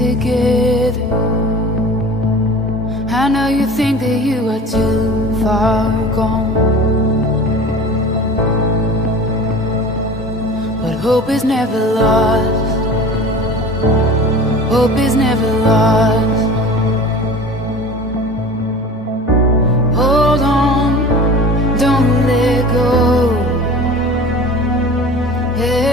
together. I know you think that you are too far gone, but hope is never lost. Hope is never lost. Hold on, don't let go. Yeah.